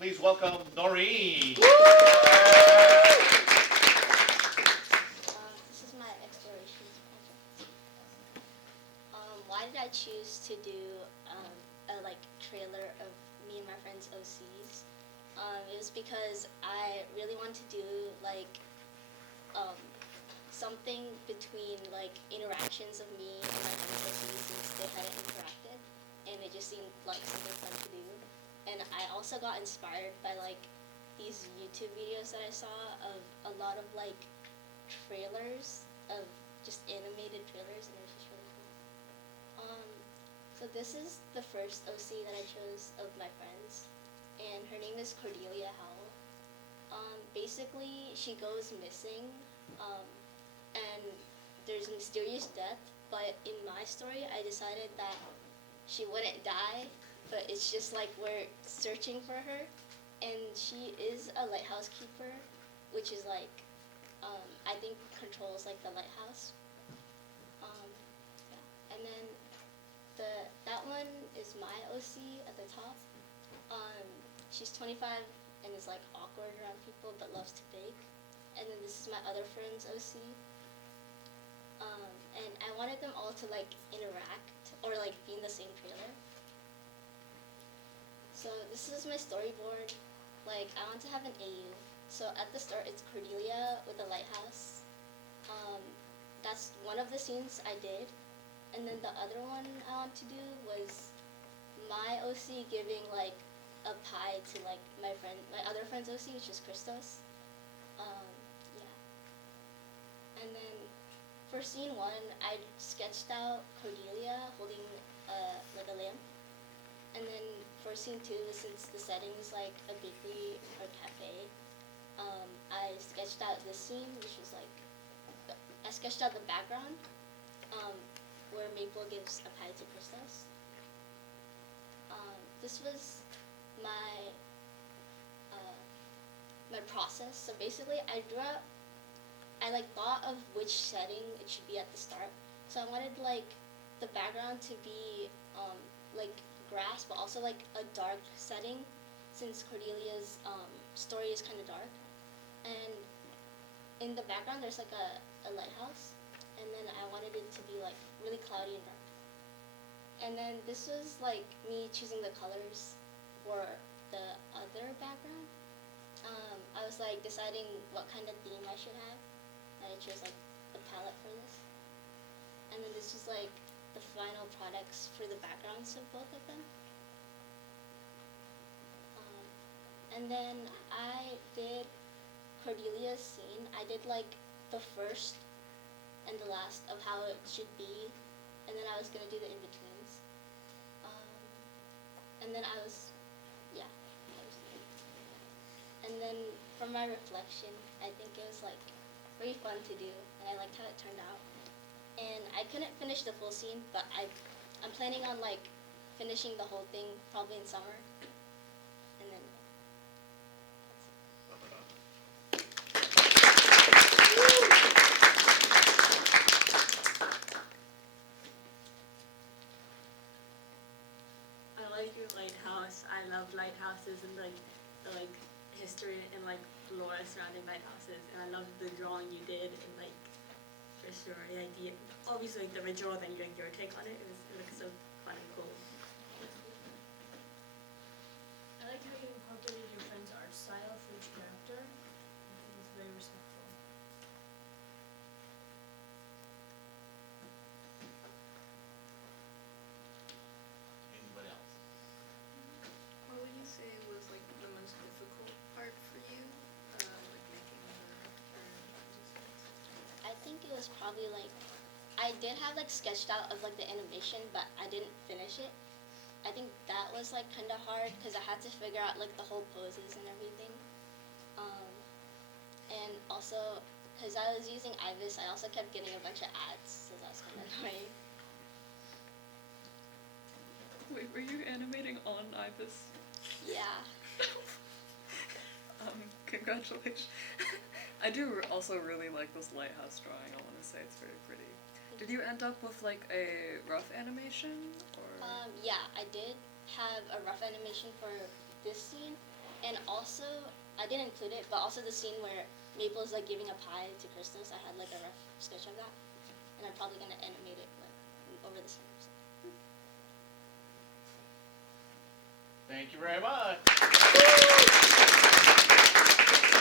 Please welcome NaureenI. This is my explorations project. Why did I choose to do a trailer of me and my friends' OCs? It was because I really wanted to do um, something between interactions of me and my friends' OCs since they hadn't interacted, and it just seemed like something fun to do. And I also got inspired by these YouTube videos that I saw of a lot of trailers of just animated trailers, and it was just really cool. So this is the first OC that I chose of my friends, and her name is Cordelia Howell. Basically, she goes missing, and there's a mysterious death, but in my story, I decided that she wouldn't die, but it's just we're searching for her, and she is a lighthouse keeper, which is I think controls the lighthouse. Yeah. And then that one is my OC at the top. She's 25 and is awkward around people but loves to bake. And then this is my other friend's OC. And I wanted them all to interact or be in the same trailer. So this is my storyboard. I want to have an AU. So at the start, it's Cordelia with a lighthouse. That's one of the scenes I did. And then the other one I want to do was my OC giving a pie to my other friend's OC, which is Christos. Yeah. And then for scene 1, I sketched out Cordelia holding a lamp. And then for scene 2, since the setting is a bakery or cafe, I sketched out this scene, which was I sketched out the background, where Maple gives a pie to Christos. This was my my process. So basically, I thought of which setting it should be at the start. So I wanted the background to be grass, but also a dark setting, since Cordelia's story is kind of dark. And in the background, there's a lighthouse, and then I wanted it to be really cloudy and dark. And then this was me choosing the colors for the other background. I was deciding what kind of theme I should have, and I chose the palette for this. And then this was the final products for the backgrounds of both of them. And then I did Cordelia's scene. I did the first and the last of how it should be, and then I was gonna do the in-betweens. And then and then for my reflection, I think it was very fun to do, and I liked how it turned out. And I couldn't finish the full scene, but I'm planning on finishing the whole thing probably in summer, and then I like your lighthouse. I love lighthouses and the history and lore surrounding lighthouses. And I love the drawing you did and for sure the idea. Obviously the visual, then your take on it. It looks so fun and cool. I like how you incorporated your friend's art style for each character. I think it's very respectful. Anybody else? What would you say was the most difficult part for you, making her I think it was probably I did have sketched out of the animation, but I didn't finish it. I think that was kind of hard because I had to figure out the whole poses and everything. And also because I was using Ibis, I also kept getting a bunch of ads, so that was kind of annoying. Wait, were you animating on Ibis? Yeah. Congratulations. I do also really like this lighthouse drawing, I want to say it's very pretty. Did you end up with a rough animation, or? Yeah, I did have a rough animation for this scene, And also, I didn't include it, but also the scene where Maple's like giving a pie to Christmas. I had like a rough sketch of that, and I'm probably gonna animate it like over the summer. So. Thank you very much.